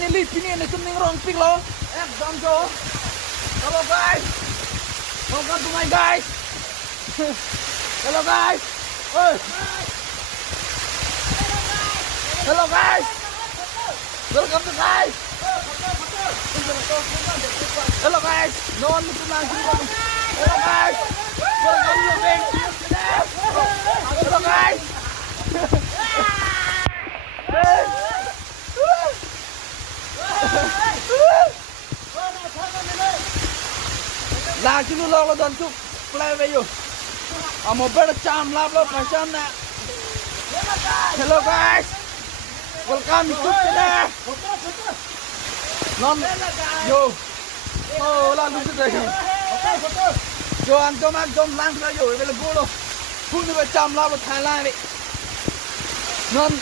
ini lihat ini kuning rong pink loh. Dam jo. Hello guys. Welcome to my guys. Hello guys. Oi. Hello guys. Welcome to guys. Hello guys. No one to lang. Hello guys. Welcome to Bang. Hello guys. Là chứ lo lo đón chúc play với you. Một bên chạm lap lo phải chạm nè. Hello guys. Welcome to China. Non yo. Oh là lúc đây. Cho ăn cho lang ra yo bây giờ bố lo. Phun đi vào chạm lap lo Thái Lan đi. Non.